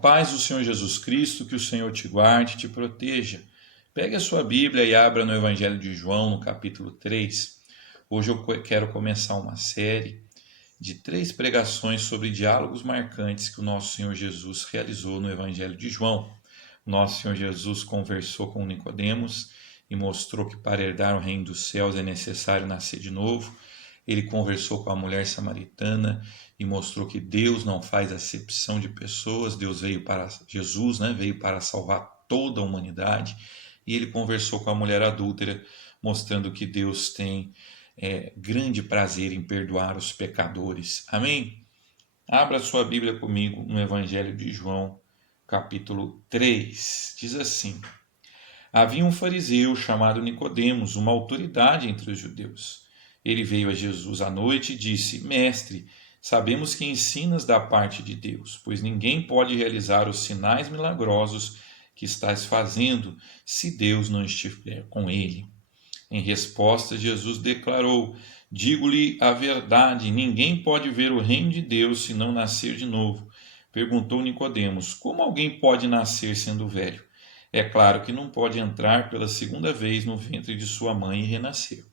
paz do Senhor Jesus Cristo, que o Senhor te guarde e te proteja. Pegue a sua Bíblia e abra no Evangelho de João, no capítulo 3. Hoje eu quero começar uma série de 3 pregações sobre diálogos marcantes que o nosso Senhor Jesus realizou no Evangelho de João. Nosso Senhor Jesus conversou com Nicodemos e mostrou que para herdar o reino dos céus é necessário nascer de novo. Ele conversou com a mulher samaritana e mostrou que Deus não faz acepção de pessoas. Jesus veio para salvar toda a humanidade. E ele conversou com a mulher adúltera, mostrando que Deus tem grande prazer em perdoar os pecadores. Amém? Abra sua Bíblia comigo no Evangelho de João, capítulo 3. Diz assim: Havia um fariseu chamado Nicodemos, uma autoridade entre os judeus. Ele veio a Jesus à noite e disse: Mestre, sabemos que ensinas da parte de Deus, pois ninguém pode realizar os sinais milagrosos que estás fazendo se Deus não estiver com ele. Em resposta, Jesus declarou: Digo-lhe a verdade, ninguém pode ver o reino de Deus se não nascer de novo. Perguntou Nicodemos: Como alguém pode nascer sendo velho? É claro que não pode entrar pela segunda vez no ventre de sua mãe e renascer.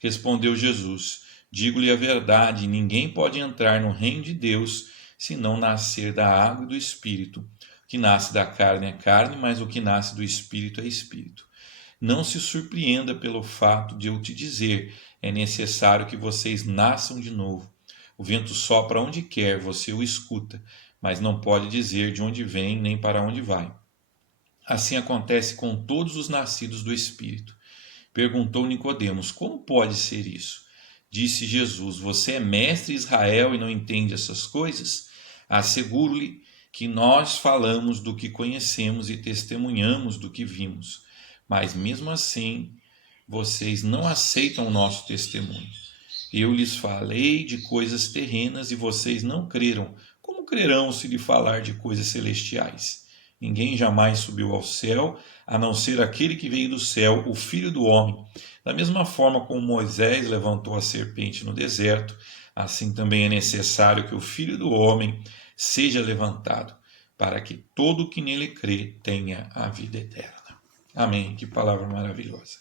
Respondeu Jesus: Digo-lhe a verdade, ninguém pode entrar no reino de Deus se não nascer da água e do Espírito. O que nasce da carne é carne, mas o que nasce do Espírito é Espírito. Não se surpreenda pelo fato de eu te dizer: é necessário que vocês nasçam de novo. O vento sopra onde quer, você o escuta, mas não pode dizer de onde vem nem para onde vai. Assim acontece com todos os nascidos do Espírito. Perguntou Nicodemos: Como pode ser isso? Disse Jesus: Você é mestre de Israel e não entende essas coisas? Asseguro-lhe que nós falamos do que conhecemos e testemunhamos do que vimos. Mas mesmo assim, vocês não aceitam o nosso testemunho. Eu lhes falei de coisas terrenas e vocês não creram. Como crerão se lhe falar de coisas celestiais? Ninguém jamais subiu ao céu, a não ser aquele que veio do céu, o Filho do Homem. Da mesma forma como Moisés levantou a serpente no deserto, assim também é necessário que o Filho do Homem seja levantado, para que todo o que nele crê tenha a vida eterna. Amém. Que palavra maravilhosa.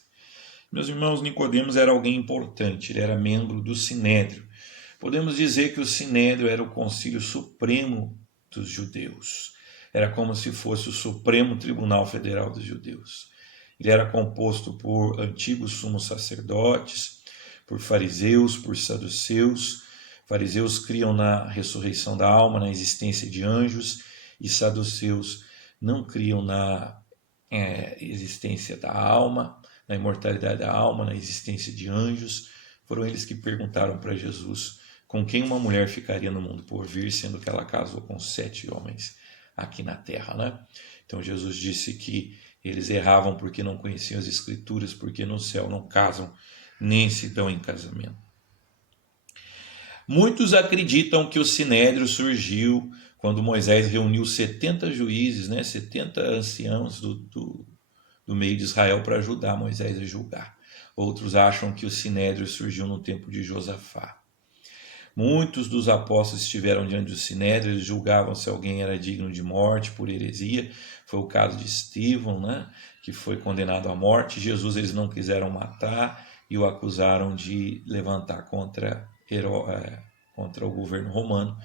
Meus irmãos, Nicodemos era alguém importante, ele era membro do Sinédrio. Podemos dizer que o Sinédrio era o concílio supremo dos judeus. Era como se fosse o Supremo Tribunal Federal dos judeus. Ele era composto por antigos sumos sacerdotes, por fariseus, por saduceus. Fariseus criam na ressurreição da alma, na existência de anjos, e saduceus não criam na existência da alma, na imortalidade da alma, na existência de anjos. Foram eles que perguntaram para Jesus com quem uma mulher ficaria no mundo por vir, sendo que ela casou com 7 homens aqui na terra, Então Jesus disse que eles erravam porque não conheciam as Escrituras, porque no céu não casam nem se dão em casamento. Muitos acreditam que o Sinédrio surgiu quando Moisés reuniu 70 juízes, 70 anciãos do meio de Israel para ajudar Moisés a julgar. Outros acham que o Sinédrio surgiu no tempo de Josafá. Muitos dos apóstolos estiveram diante do Sinédrio, eles julgavam se alguém era digno de morte por heresia. Foi o caso de Estevão, que foi condenado à morte. Jesus eles não quiseram matar e o acusaram de levantar contra o governo romano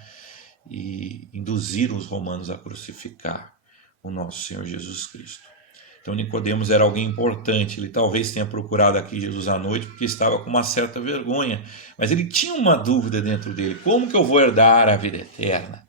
e induziram os romanos a crucificar o nosso Senhor Jesus Cristo. Então Nicodemos era alguém importante, ele talvez tenha procurado aqui Jesus à noite porque estava com uma certa vergonha, mas ele tinha uma dúvida dentro dele: como que eu vou herdar a vida eterna?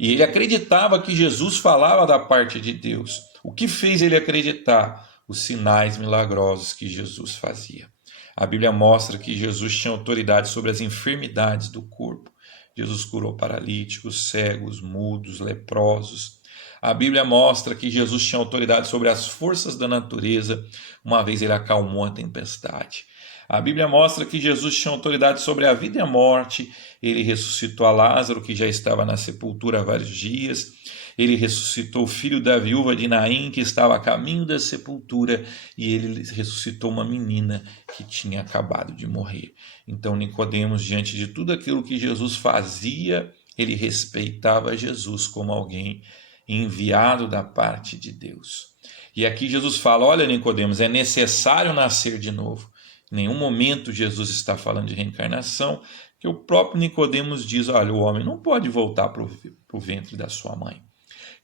E ele acreditava que Jesus falava da parte de Deus. O que fez ele acreditar? Os sinais milagrosos que Jesus fazia. A Bíblia mostra que Jesus tinha autoridade sobre as enfermidades do corpo. Jesus curou paralíticos, cegos, mudos, leprosos. A Bíblia mostra que Jesus tinha autoridade sobre as forças da natureza, uma vez ele acalmou a tempestade. A Bíblia mostra que Jesus tinha autoridade sobre a vida e a morte. Ele ressuscitou a Lázaro, que já estava na sepultura há vários dias. Ele ressuscitou o filho da viúva de Naim, que estava a caminho da sepultura. E ele ressuscitou uma menina que tinha acabado de morrer. Então Nicodemos, diante de tudo aquilo que Jesus fazia, ele respeitava Jesus como alguém enviado da parte de Deus. E aqui Jesus fala, olha Nicodemos, é necessário nascer de novo. Em nenhum momento Jesus está falando de reencarnação, que o próprio Nicodemos diz, olha, o homem não pode voltar para o ventre da sua mãe.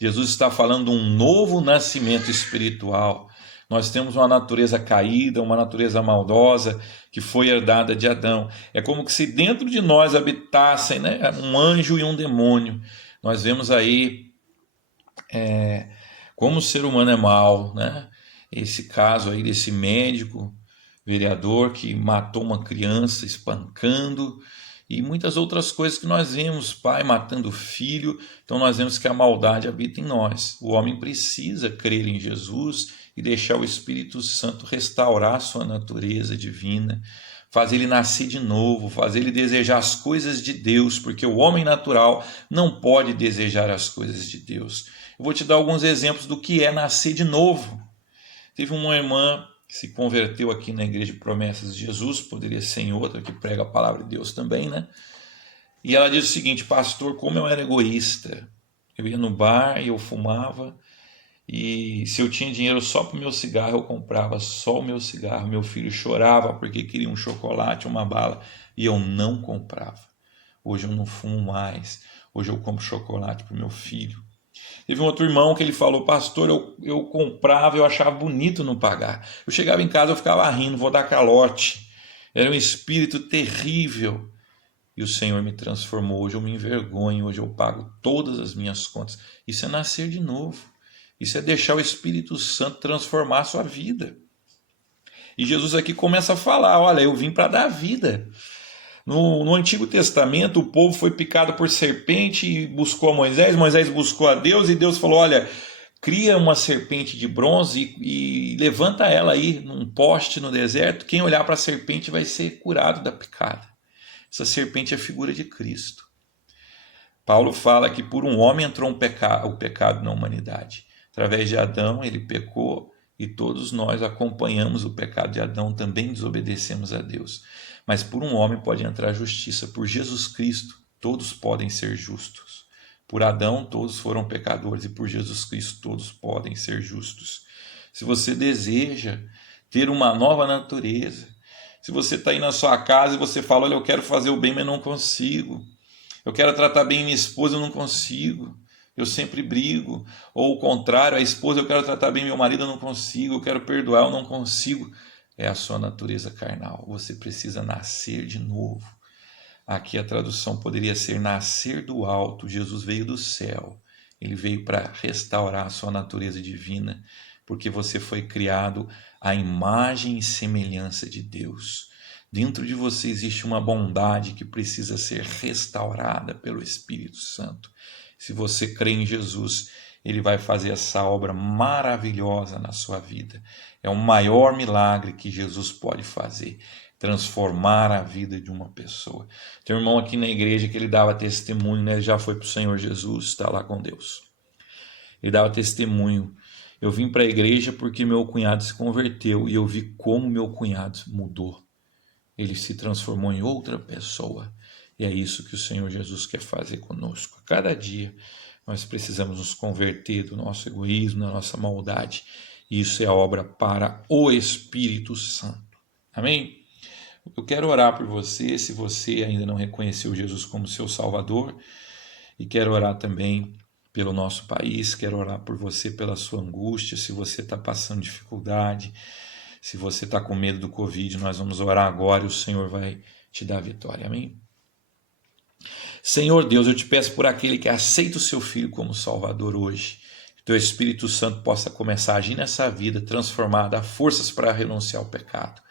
Jesus está falando de um novo nascimento espiritual. Nós temos uma natureza caída, uma natureza maldosa que foi herdada de Adão. É como se dentro de nós habitassem, né, um anjo e um demônio. Nós vemos aí como o ser humano é mau, né? Esse caso aí desse médico, vereador que matou uma criança espancando e muitas outras coisas que nós vemos, pai matando filho. Então nós vemos que a maldade habita em nós. O homem precisa crer em Jesus e deixar o Espírito Santo restaurar sua natureza divina, fazer ele nascer de novo, fazer ele desejar as coisas de Deus, porque o homem natural não pode desejar as coisas de Deus. Eu vou te dar alguns exemplos do que é nascer de novo. Teve uma irmã que se converteu aqui na Igreja de Promessas de Jesus, poderia ser em outra, que prega a palavra de Deus também, né? E ela diz o seguinte, pastor, como eu era egoísta. Eu ia no bar e eu fumava, e se eu tinha dinheiro só para o meu cigarro, eu comprava só o meu cigarro. Meu filho chorava porque queria um chocolate, uma bala, e eu não comprava. Hoje eu não fumo mais, hoje eu compro chocolate para o meu filho. Teve um outro irmão que ele falou, pastor, eu comprava, eu achava bonito não pagar. Eu chegava em casa, eu ficava rindo, vou dar calote. Era um espírito terrível. E o Senhor me transformou. Hoje eu me envergonho, hoje eu pago todas as minhas contas. Isso é nascer de novo. Isso é deixar o Espírito Santo transformar a sua vida. E Jesus aqui começa a falar, olha, eu vim para dar vida. No Antigo Testamento, o povo foi picado por serpente e buscou a Moisés. Moisés buscou a Deus e Deus falou, olha, cria uma serpente de bronze e levanta ela aí num poste no deserto. Quem olhar para a serpente vai ser curado da picada. Essa serpente é a figura de Cristo. Paulo fala que por um homem entrou o pecado na humanidade. Através de Adão ele pecou e todos nós acompanhamos o pecado de Adão, também desobedecemos a Deus. Mas por um homem pode entrar a justiça. Por Jesus Cristo, todos podem ser justos. Por Adão, todos foram pecadores, e por Jesus Cristo, todos podem ser justos. Se você deseja ter uma nova natureza, se você está aí na sua casa e você fala, olha, eu quero fazer o bem, mas não consigo. Eu quero tratar bem minha esposa, eu não consigo. Eu sempre brigo. Ou o contrário, a esposa, eu quero tratar bem meu marido, eu não consigo. Eu quero perdoar, eu não consigo. É a sua natureza carnal. Você precisa nascer de novo. Aqui a tradução poderia ser nascer do alto. Jesus veio do céu. Ele veio para restaurar a sua natureza divina, porque você foi criado à imagem e semelhança de Deus. Dentro de você existe uma bondade que precisa ser restaurada pelo Espírito Santo. Se você crê em Jesus, ele vai fazer essa obra maravilhosa na sua vida. É o maior milagre que Jesus pode fazer, transformar a vida de uma pessoa. Tem um irmão aqui na igreja que ele dava testemunho, né? Ele já foi para o Senhor Jesus, está lá com Deus. Ele dava testemunho. Eu vim para a igreja porque meu cunhado se converteu e eu vi como meu cunhado mudou. Ele se transformou em outra pessoa. E é isso que o Senhor Jesus quer fazer conosco. A cada dia nós precisamos nos converter do nosso egoísmo, da nossa maldade. E isso é obra para o Espírito Santo. Amém? Eu quero orar por você, se você ainda não reconheceu Jesus como seu Salvador. E quero orar também pelo nosso país, quero orar por você pela sua angústia, se você está passando dificuldade, se você está com medo do Covid, nós vamos orar agora e o Senhor vai te dar a vitória, amém? Senhor Deus, eu te peço por aquele que aceita o seu Filho como Salvador hoje, que teu Espírito Santo possa começar a agir nessa vida, transformar, dar forças para renunciar ao pecado.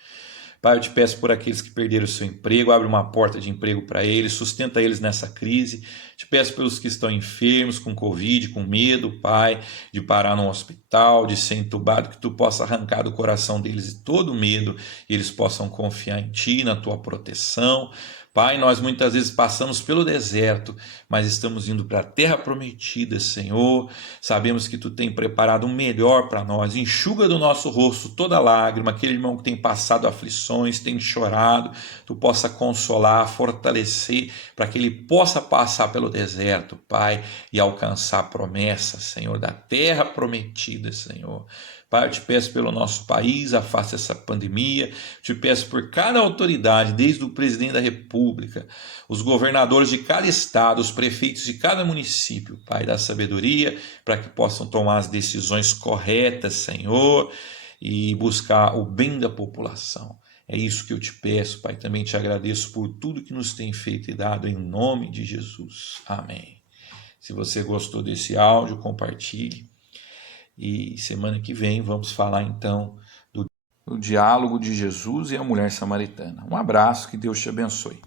Pai, eu te peço por aqueles que perderam o seu emprego, abre uma porta de emprego para eles, sustenta eles nessa crise. Te peço pelos que estão enfermos, com Covid, com medo, Pai, de parar no hospital, de ser entubado, que Tu possa arrancar do coração deles todo o medo e eles possam confiar em Ti, na Tua proteção. Pai, nós muitas vezes passamos pelo deserto, mas estamos indo para a terra prometida, Senhor. Sabemos que Tu tem preparado o melhor para nós. Enxuga do nosso rosto toda lágrima, aquele irmão que tem passado aflições, tem chorado, Tu possa consolar, fortalecer, para que ele possa passar pelo deserto, Pai, e alcançar a promessa, Senhor, da terra prometida, Senhor. Pai, eu te peço pelo nosso país, afasta essa pandemia. Te peço por cada autoridade, desde o presidente da República, os governadores de cada estado, os prefeitos de cada município, Pai, dá sabedoria para que possam tomar as decisões corretas, Senhor, e buscar o bem da população. É isso que eu te peço, Pai. Também te agradeço por tudo que nos tem feito e dado, em nome de Jesus. Amém. Se você gostou desse áudio, compartilhe. E semana que vem vamos falar então do diálogo de Jesus e a mulher samaritana. Um abraço, que Deus te abençoe.